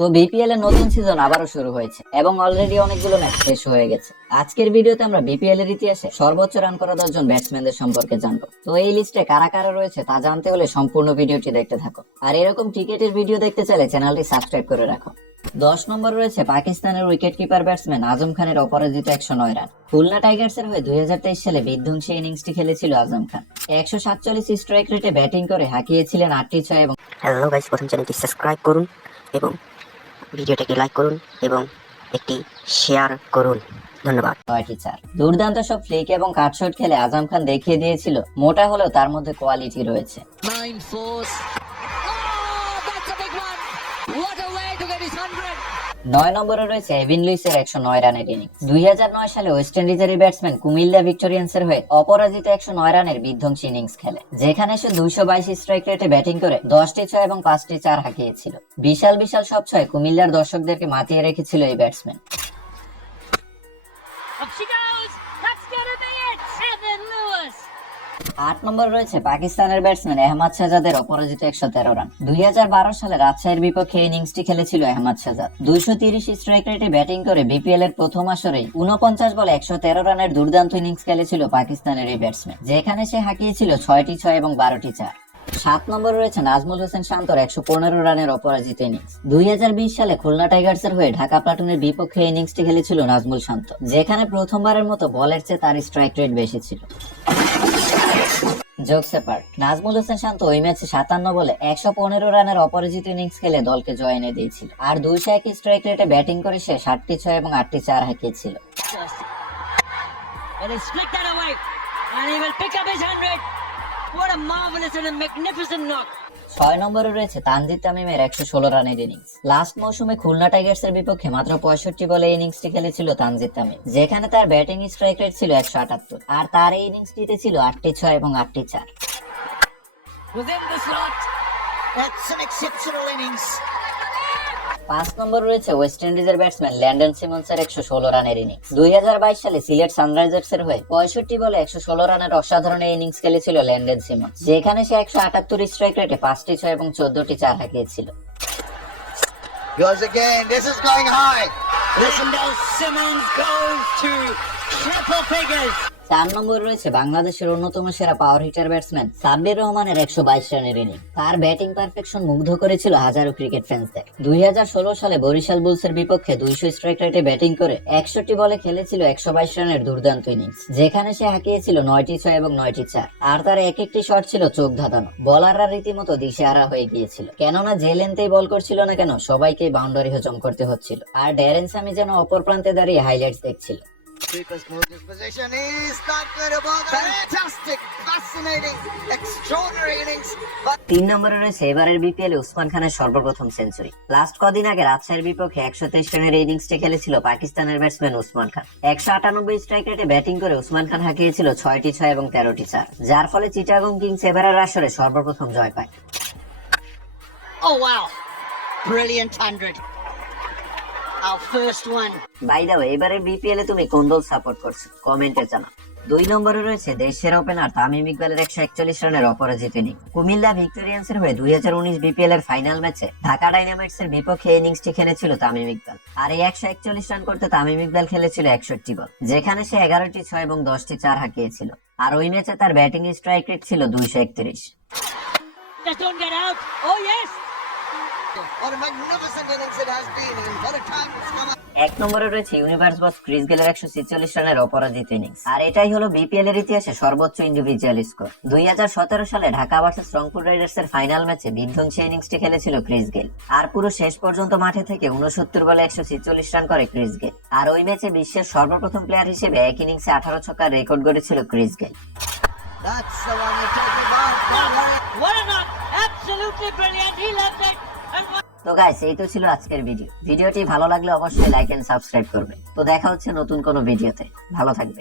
তো বিপিএল এর নতুন সিজন আবারও শুরু হয়েছে এবং অলরেডি অনেকগুলো ম্যাচ শেষ হয়ে গেছে। আজকের ভিডিওতে আমরা বিপিএল এর ইতিহাসে সর্বোচ্চ রান করা 10 জন ব্যাটসম্যানদের সম্পর্কে জানবো। তো এই লিস্টে কারা কারা রয়েছে তা জানতে হলে সম্পূর্ণ ভিডিওটি দেখতে থাকো। আর এরকম ক্রিকেটের ভিডিও দেখতে চাইলে চ্যানেলটি সাবস্ক্রাইব করে রাখো। 10 নম্বর রয়েছে পাকিস্তানের উইকেট কিপার ব্যাটসম্যান আজম খানের অপরাজিত 109 রান। খুলনা টাইগার্সের হয়ে 2023 সালে বিধ্বংসী ইনিংসটি খেলেছিল আজম খান। 147 স্ট্রাইক রেটে ব্যাটিং করে হাঁকিয়েছিলেন 8টি 6 এবং হ্যালো গাইস, প্রথম চ্যানেলটি সাবস্ক্রাইব করুন এবং ভিডিওটাকে লাইক করুন এবং একটি শেয়ার করুন। ধন্যবাদ। 9টি 4। দুর্দান্ত সব ফ্লিক এবং কাটশট খেলে আজম খান দেখিয়ে দিয়েছিল মোটা হলেও তার মধ্যে কোয়ালিটি রয়েছে। 9 নম্বরে রয়েছে এভিন লুইসের 109 রানের ইনিংস। 2009 সালে ওয়েস্ট ইন্ডিজের ব্যাটসম্যান কুমিল্লা ভিক্টোরিয়ান্সের হয়ে অপরাজিত 109 রানের বিধ্বংসী ইনিংস খেলে, যেখানে সে 222 স্ট্রাইক রেটে ব্যাটিং করে 10টি 6 এবং 5টি 4 হাঁকিয়েছিল। বিশাল বিশাল সব 6 কুমিল্লার দর্শকদেরকে মাতিয়ে রেখেছিল এই ব্যাটসম্যান। 8 নম্বর রয়েছে পাকিস্তানের ব্যাটসম্যান আহমদ শাহজাদের অপরাজিত 113 রান। 2012 সালে রাজশাহীর বিপক্ষে ইনিংসটি খেলেছিল আহমদ শাহজাদ। 230 স্ট্রাইক রেটে ব্যাটিং করে বিপিএল এর প্রথম আসরেই 49 বলে 113 রানের দুর্দান্ত ইনিংস খেলেছিল পাকিস্তানের এই ব্যাটসম্যান, যেখানে সে হাঁকিয়েছিল 6টি 6 এবং 12টি 4। 7 নম্বর রয়েছে নাজমুল হোসেন শান্তর 115 রানের অপরাজিত ইনিংস। 2020 সালে খুলনা টাইগার্সের হয়ে ঢাকা প্লাটুনের বিপক্ষে ইনিংসটি খেলেছিল নাজমুল শান্ত, যেখানে প্রথমবারের মতো বলের চেয়ে তার স্ট্রাইক রেট বেশি ছিল। জোকস অ্যাপার্ট, নাজমুল হোসেন শান্ত ওই ম্যাচে 57 বলে 115 রানের অপরাজিত ইনিংস খেলে দলকে জয় এনে দিয়েছিল। আর 201 স্ট্রাইক রেটে ব্যাটিং করে সে 7টি 6 এবং 8টি 4 হাঁকিয়েছিল। What a marvelous and a magnificent knock! 6 নম্বরে রয়েছে তানজিদ তামিমের 116 রানের ইনিংস। লাস্ট মৌসুমে খুলনা টাইগার্সের বিপক্ষে মাত্র 65 বলে ইনিংসটি খেলেছিল তানজিদ তামিম, যেখানে তার ব্যাটিং স্ট্রাইক রেট ছিল 178, আর তার এই ইনিংসটিতে ছিল 8টি 6 এবং 8টি 4। Within the slot, that's an exceptional innings. 5 নম্বর রয়েছে ওয়েস্ট ইন্ডিজের ব্যাটসম্যান ল্যান্ডন সিমন্সের 116 রানের ইনিংস। 2022 সালে সিলেট সানরাইজার্সের হয়ে 65 বলে 116 রানের অসাধারণ ইনিংস খেলেছিল ল্যান্ডন সিমন্স, যেখানে সে 178 স্ট্রাইক রেটে 5টি 6 এবং 14টি 4 হাঁকিয়েছিল। Goes again. This is going high. Lindell Simmons goes to triple figures. 4 নম্বরে রয়েছে বাংলাদেশের অন্যতম সেরা পাওয়ার হিটার ব্যাটসম্যান সাব্বির রহমানের 122 রানের ইনিংস। তার ব্যাটিং পারফেকশন মুগ্ধ করেছিল হাজারো ক্রিকেট ফ্যান্সদের। 2016 সালে বরিশাল বুলসের বিপক্ষে 200 স্ট্রাইক রেটে ব্যাটিং করে 61 বলে খেলেছিল 122 রানের দুর্দান্ত ইনিংস, যেখানে সে হাঁকিয়েছিল 9টি 6 এবং 9টি 4। আর তার এক একটি শট ছিল চোখ ধাঁধানো। বলাররা রীতিমতো দিশেহারা হয়ে গিয়েছিল, কেননা যে লেন্থেই বল করছিল না কেন সবাইকে বাউন্ডারি হজম করতে হচ্ছিল। আর ড্যারেন সামি যেন অপর প্রান্তে দাঁড়িয়ে হাইলাইটস দেখছিল। Super smooth disposition. He's not good about that. Fantastic, fascinating, extraordinary innings. 3 নম্বরে রয়েছে এবারের বিপিএল উসমান খানের সর্বপ্রথম সেঞ্চুরি। লাস্ট কদিন আগে রাজশাহীর বিপক্ষে 123 রানের ইনিংসটি খেলেছিল পাকিস্তানের ব্যাটসম্যান উসমান খান। 198 স্ট্রাইক রেটে ব্যাটিং করে উসমান খান হাঁকিয়েছিল 6টি 6 এবং 13টি 4, যার ফলে চিটাগং কিংস এবারের আসরে সর্বপ্রথম জয় পায়। Oh wow! Brilliant 100. Our first one. By the way, এবারের বিপিএল এ তুমি কোন দল সাপোর্ট করছো কমেন্টে জানাও। 2 নম্বরে রয়েছে দেশের ওপেনার তামিম ইকবালের 141 রানের অপরাজিত ইনিংস। কুমিল্লা ভিক্টোরিয়ান্সের হয়ে 2019 বিপিএল এর ফাইনাল ম্যাচে ঢাকা ডাইনামাইটস এর বিপক্ষে ইনিংসটি খেলেছিল তামিম ইকবাল। আর এই 141 রান করতে তামিম ইকবাল খেলেছিল 61 বল, যেখানে সে 11টি 6 এবং 10টি 4 হাঁকিয়েছিল। আর ওই ম্যাচে তার ব্যাটিং স্ট্রাইক রেট ছিল 231। Just don't get out. Oh yes! What a magnificent innings it has been. And what a time it's come up. 1 নম্বরে রয়েছে ইউনিভার্স বস ক্রিস গেলের 146 রানের অপরাজিত ইনিংস। আর এটাই হলো বিপিএল এর ইতিহাসে সর্বোচ্চ ইন্ডিভিজুয়াল স্কোর। 2017 সালে ঢাকা ভার্সেস রংপুর রাইডার্স এর ফাইনাল ম্যাচে বিধ্বংসী ইনিংসটি খেলেছিল ক্রিস গেল। আর পুরো শেষ পর্যন্ত মাঠে থেকে 69 বলে 146 রান করে ক্রিস গেল। আর ওই ম্যাচে বিশ্বের সর্বপ্রথম প্লেয়ার হিসেবে এক ইনিংসে 18 ছক্কার record গড়েছিল Chris Gayle. That's the one you're talking about. Don't worry. What a knock! Absolutely brilliant. He loved it. And তো গাইস, এই তো ছিল আজকের ভিডিওটি ভালো লাগলে অবশ্যই লাইক এন্ড সাবস্ক্রাইব করবে। তো দেখা হচ্ছে নতুন কোনো ভিডিওতে। ভালো থাকবে।